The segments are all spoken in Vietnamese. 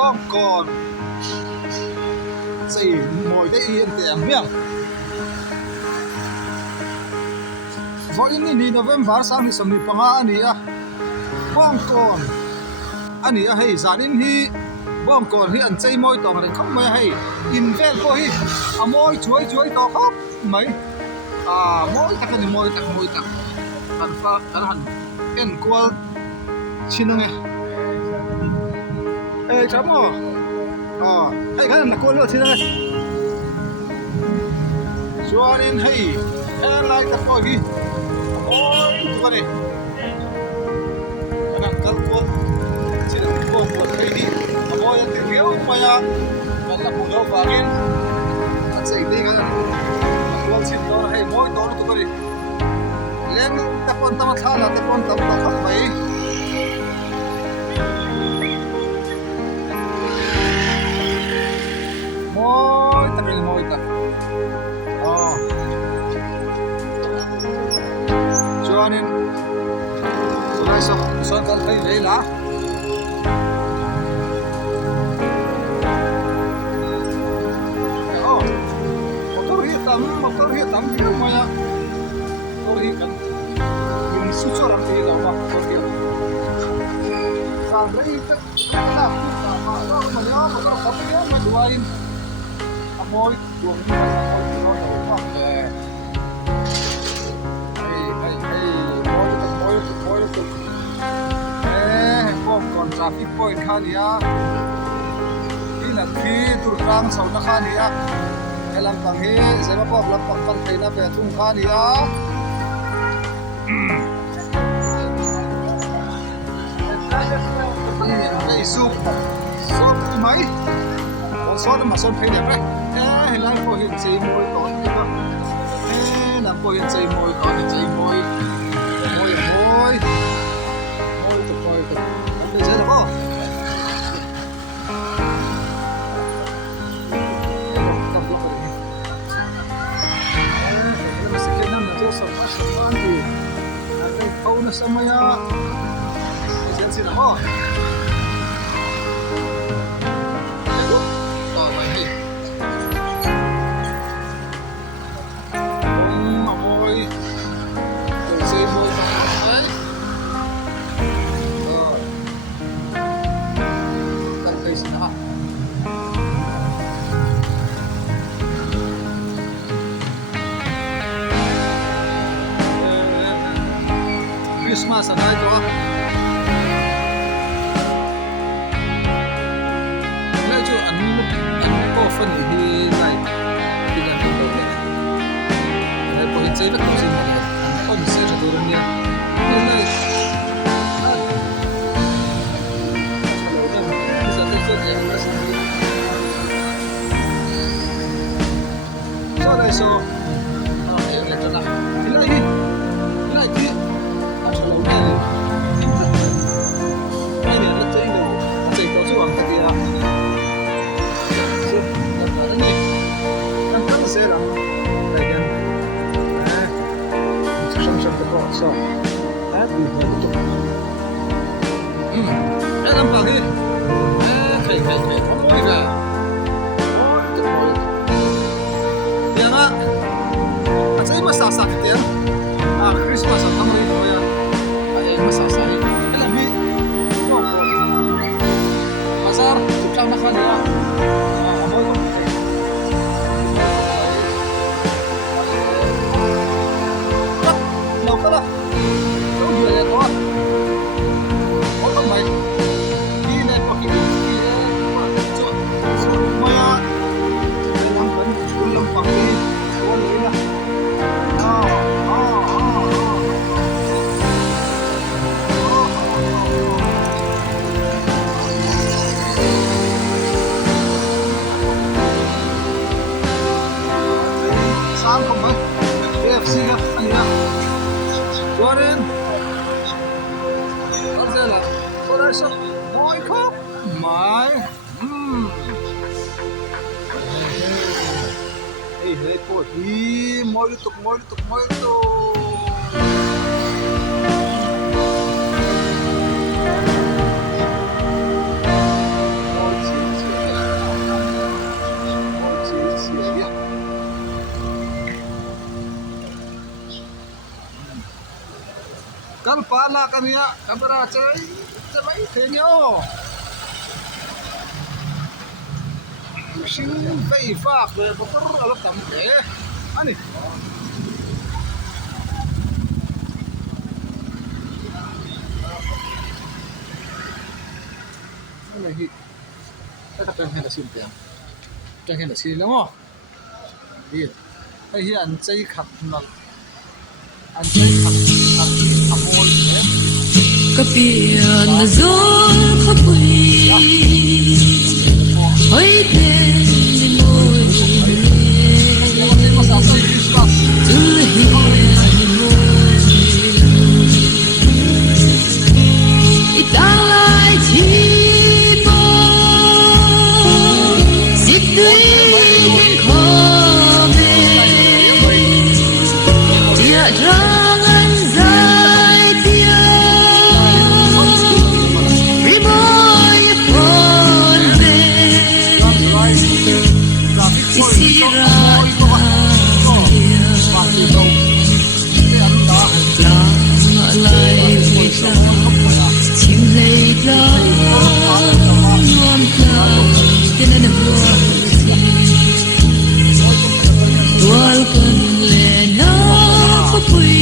bom còn gì ngồi đây yên tiệm miệng vội in đi November sang đi sầm đi panga anh à bom còn anh à hay gia đình hi bom còn hi anh chơi môi tòng này không mấy hay in ven cô hi à môi chuối to khóc mấy à môi tắc anh pha anh hẳn en qua xin nghe ê chấm rồi hay cái là cô luôn xin ơi cho nên hay em lại tập coi đi ôi tụi con này anh ăn cắt cô xin cô một cái đi ôi anh tìm hiểu mà ya vẫn là cùng nhau vào đi anh sẽ đi cái cô xin đó hay mỗi đó tụi con này lên tập con tâm thà là tập con tâm không mấy môi ta cho nên tụi này sao cần thấy đấy là motor hi tam kilo maya motor hi kan yung suso ram hi ka ma motor hi sang rei ta na ta ma lo ma yo motor ka pe ma duain amoy duang ni sa amoy no ma moy bom kon traffic point khania ilan phi turkang sauna khania làm bằng hi sẽ có bọc làm bằng phần thầy na về thung khan đi á đây súp mấy con sốt mà sốt thấy đẹp đấy ê làm cô hiện gì môi tỏi đi không ê làm cô hiện gì môi tỏi hiện gì môi tụi môi bây giờ được không sama ya agensi nama amoy saya boy terkait sana Christmas ở đây có lấy cho ăn có phần thì này thì là cái đầu này đây có cái giấy bắt đầu gì mà con sẽ cho tôi luôn nha hôm nay sau đây sau để cho nào lại đi so happy làm bằng đi phải không môi cả môi tiền á anh sẽ mà xả tiền Christmas ở thăm đi thôi anh mà xả cái làm gì bazar tukang makan ya môi không đâu có đâu đâu nhiều là có không mày đi này có cái gì chỗ mày làm vẫn cũng làm bằng đi có lý là sáng không phải KFC á anh ạ cho nên con sẽ là có đây sao nói khóc mãi hey cô đi mỗi tục ôi la cái này camera chơi chơi mấy thế nhau xin vay phạt về một cái rất là tầm thế anh này này thì cái trang hay là xin tiền trang hay là xin lắm không đi hay hi anh chơi khắp mà anh chơi khắp khắp khắp môn đấy Kapian zol khapuy Hoy ten ni moy Tulhi ni moy Italai chi po Sidui khome Dia rangan zai dia Riboy phone me Isira lại ta chim lây la non ta tên anh buồn tual kan le na pui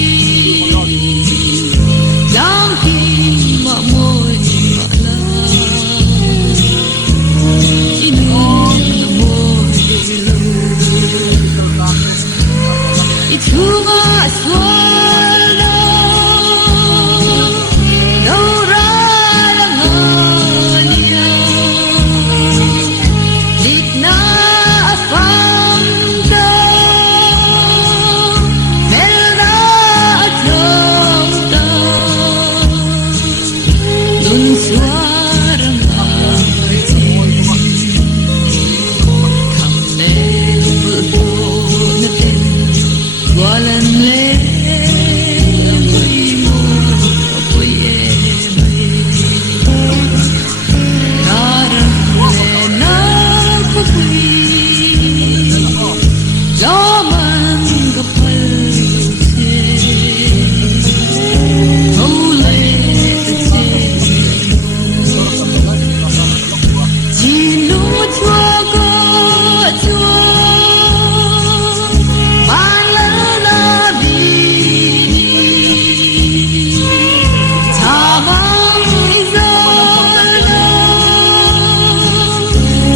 lang kim ma môi ma la inu na môi ithuga swallow no rangania ditna afamda melda atrota dun swarang ati kamne bu na ten walan le mo apoye karang le na kupui zaman kapal se hole se jinu chua go chua Malala bini Tamang izala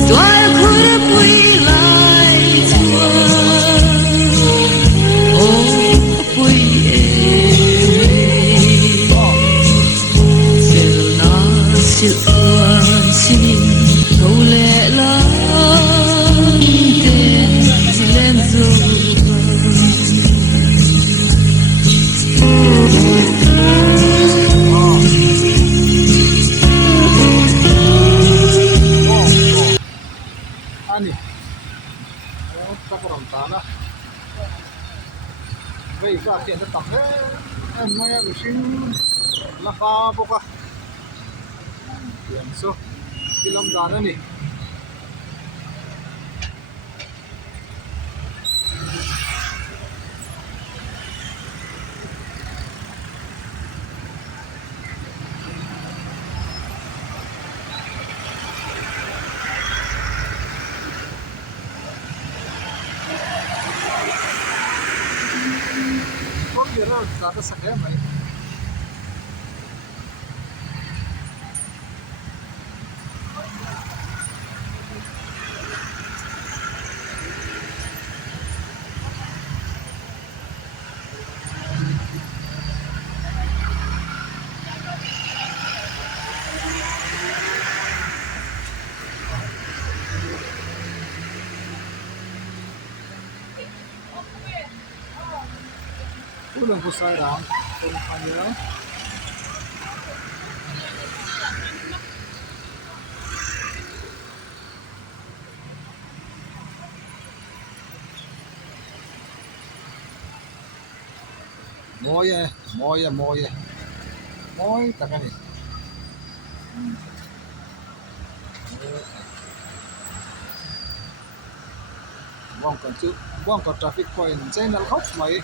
Tual khur pui lai chua Oh pui Sil na sil uan sinin Kau le la Ten silen zuban anh các đồng chí là vậy cả tiền nó tập đấy em nói em xin là pha bốc à tiền số cái lâm đàn đó nè có gì đó ta có sạch em này ulang pusai ram hanya moye tak ni buang kan traffic point channel khóc mày